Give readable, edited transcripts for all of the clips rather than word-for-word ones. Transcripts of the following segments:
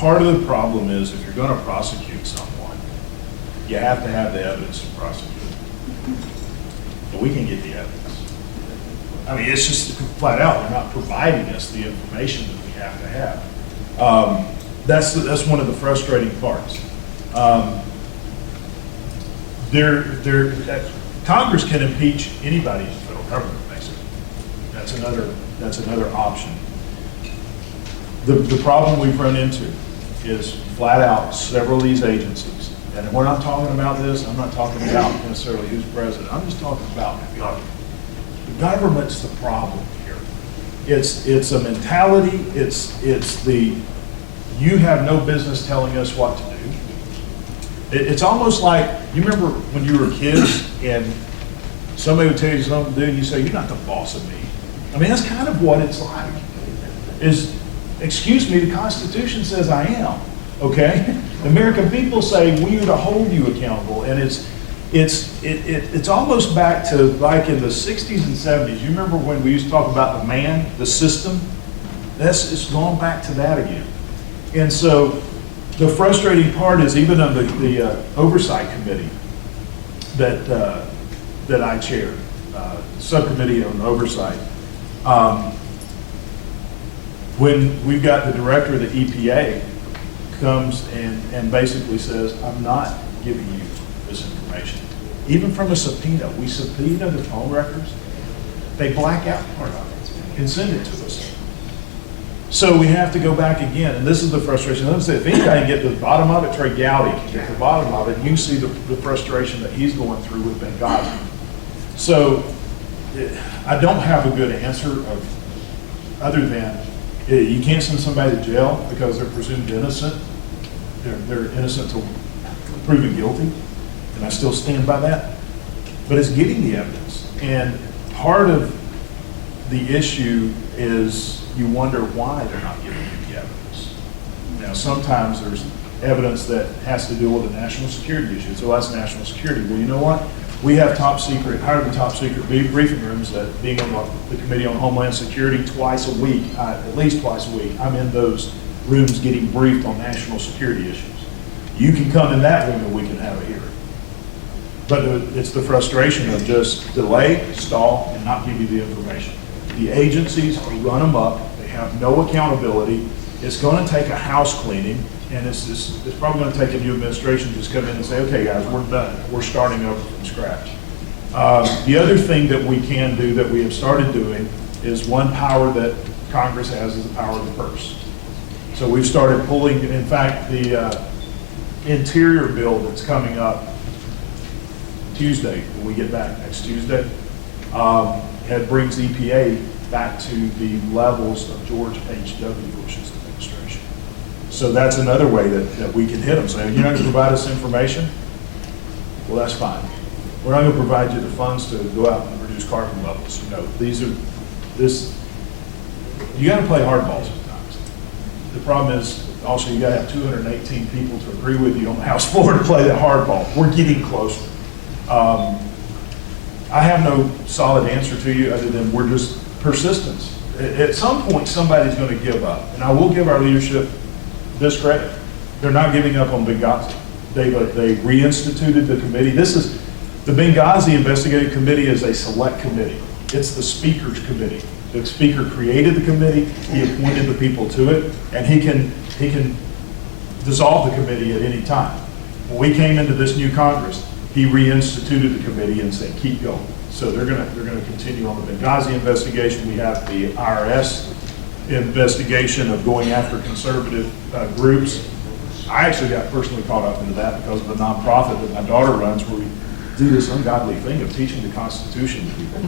part of the problem is if you're going to prosecute someone, you have to have the evidence to prosecute. But we can get the evidence. I mean, it's just flat out, they're not providing us the information that we have to have. That's one of the frustrating parts. Congress can impeach anybody in the federal government, basically. That's another option. The problem we've run into is flat out several of these agencies, and we're not talking about this, I'm not talking about necessarily who's president, I'm just talking about the government. The government's the problem here. It's a mentality, it's the you have no business telling us what to do. It's almost like, you remember when you were kids and somebody would tell you something to do and you say, you're not the boss of me. I mean, that's kind of what it's like. Excuse me, the Constitution says I am, okay? The American people say we are to hold you accountable, and it's almost back to like in the 60s and 70s. You remember when we used to talk about the man, the system? It's gone back to that again. And so the frustrating part is even on the oversight committee that I chair, subcommittee on oversight, when we've got the director of the EPA comes and basically says, I'm not giving you this information. Even from a subpoena, we subpoena the phone records, they black out part of it and send it to us. So we have to go back again, and this is the frustration. Let me say, if anybody can get to the bottom of it, Trey Gowdy can get to the bottom of it, you can see the frustration that he's going through with Benghazi. So I don't have a good answer other than you can't send somebody to jail because they're presumed innocent. They're innocent till proven guilty, and I still stand by that. But it's getting the evidence. And part of the issue is you wonder why they're not giving you the evidence. Now, sometimes there's evidence that has to deal with a national security issue. So that's national security. Well, you know what? We have top secret, higher than top secret briefing rooms that being on the Committee on Homeland Security twice a week, at least twice a week, I'm in those rooms getting briefed on national security issues. You can come in that room and we can have a hearing. But it's the frustration of just delay, stall, and not give you the information. The agencies run them up. They have no accountability. It's going to take a house cleaning, and it's probably going to take a new administration to just come in and say, okay, guys, we're done. We're starting over from scratch. The other thing that we can do that we have started doing is one power that Congress has is the power of the purse. So we've started pulling, in fact, the interior bill that's coming up Tuesday, when we get back next Tuesday, it brings EPA back to the levels of George H.W. Bush's administration. So that's another way that we can hit them, saying, you're not going to provide us information? Well, that's fine. We're not going to provide you the funds to go out and reduce carbon levels. You know, you got to play hardball sometimes. The problem is also you got to have 218 people to agree with you on the House floor to play that hardball. We're getting closer. I have no solid answer to you other than we're just persistence. At some point, somebody's going to give up. And I will give our leadership this credit. They're not giving up on Benghazi. They reinstituted the committee. The Benghazi Investigative Committee is a select committee. It's the Speaker's committee. The Speaker created the committee, he appointed the people to it, and he can dissolve the committee at any time. When we came into this new Congress, he reinstituted the committee and said, keep going. So they're gonna continue on the Benghazi investigation. We have the IRS investigation of going after conservative groups. I actually got personally caught up into that because of the nonprofit that my daughter runs, where we do this ungodly thing of teaching the Constitution to people.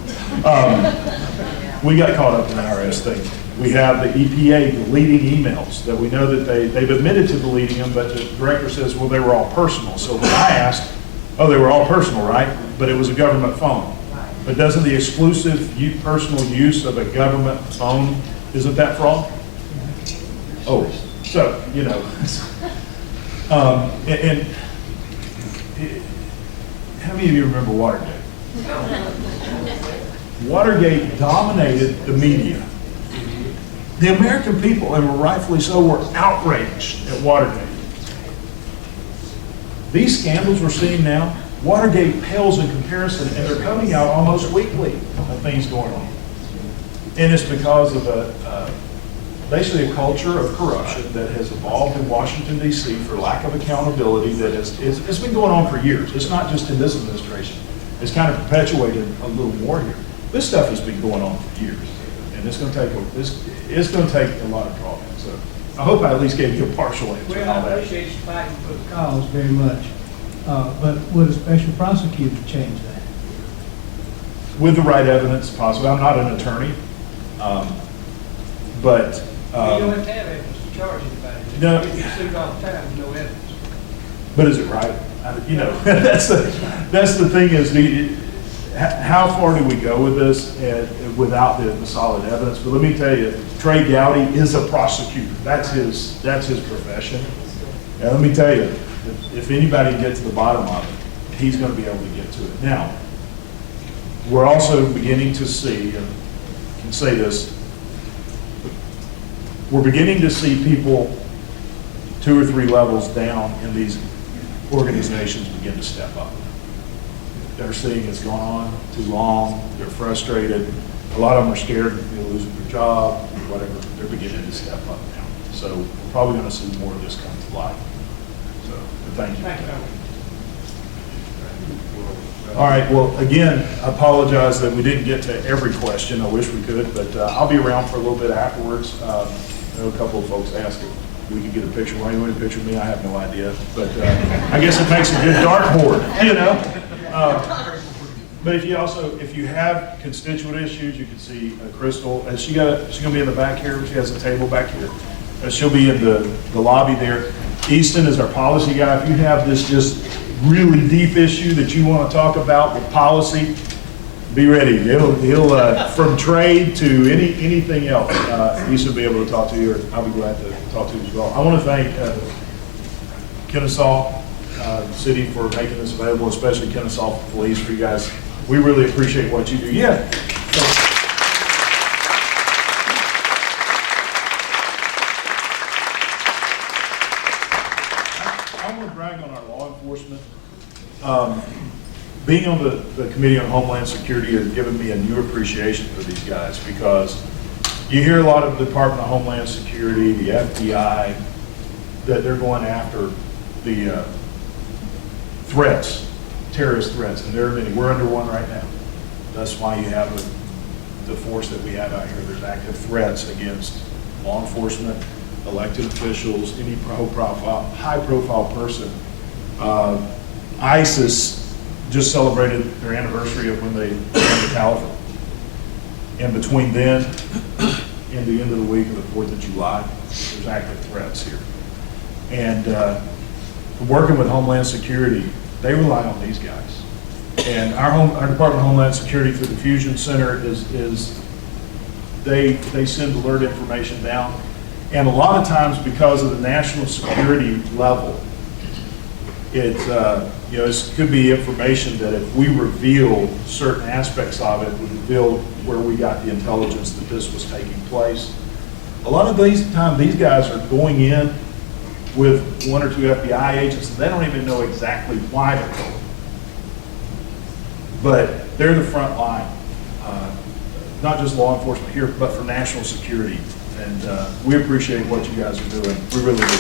We got caught up in the IRS thing. We have the EPA deleting emails that we know that they've admitted to deleting them, but the director says, well, they were all personal. So when I asked, oh, they were all personal, right? But it was a government phone. But doesn't the exclusive personal use of a government phone, isn't that fraud? Oh, so, you know. And how many of you remember Watergate? Watergate dominated the media. The American people, and rightfully so, were outraged at Watergate. These scandals we're seeing now, Watergate pales in comparison, and they're coming out almost weekly of things going on. And it's because of basically a culture of corruption that has evolved in Washington, D.C. for lack of accountability that it's been going on for years. It's not just in this administration. It's kind of perpetuated a little more here. This stuff has been going on for years, and it's going to take a lot of drawing. So I hope I at least gave you a partial answer. Well, I appreciate you fighting for the cause very much. But would a special prosecutor change that? With the right evidence, possibly. I'm not an attorney, but You don't have to have evidence to charge anybody. No. You suit all the time with no evidence. but is it right? That's the thing is how far do we go with this without the solid evidence? But let me tell you, Trey Gowdy is a prosecutor. That's his profession. And let me tell you, if anybody gets to the bottom of it, he's going to be able to get to it. Now, we're also beginning to see, and I can say this, we're beginning to see people 2 or 3 levels down in these organizations begin to step up. They're seeing it's gone on too long, they're frustrated, a lot of them are scared of losing their job, whatever, they're beginning to step up now. So we're probably going to see more of this come to light. So, but thank you. Thank you. All right, well, again, I apologize that we didn't get to every question. I wish we could, but I'll be around for a little bit afterwards. I know a couple of folks asked if we could get a picture. Why do you want a picture of me? I have no idea. But I guess it makes a good dartboard, But if you have constituent issues, you can see Crystal. She's going to be in the back here. She has a table back here. She'll be in the lobby there. Easton is our policy guy. If you have this just really deep issue that you want to talk about with policy, be ready. He'll from trade to anything else, Easton will be able to talk to you, or I'll be glad to talk to you as well. I want to thank Kennesaw City for making this available, especially Kennesaw Police for you guys. We really appreciate what you do. Yeah. I want to brag on our law enforcement. Being on the Committee on Homeland Security has given me a new appreciation for these guys, because you hear a lot of the Department of Homeland Security, the FBI, that they're going after the threats, terrorist threats, and there are many. We're under one right now. That's why you have the force that we have out here. There's active threats against law enforcement, elected officials, any high-profile person. ISIS just celebrated their anniversary of when they went to California. And between then and the end of the week of the 4th of July, there's active threats here. And working with Homeland Security, they rely on these guys. And our Department of Homeland Security through the Fusion Center they send alert information down. And a lot of times, because of the national security level, it could be information that if we reveal certain aspects of it, would reveal where we got the intelligence that this was taking place. A lot of these guys are going in with 1 or 2 FBI agents, and they don't even know exactly why they're going. But they're the front line, not just law enforcement here, but for national security. And we appreciate what you guys are doing. We really do.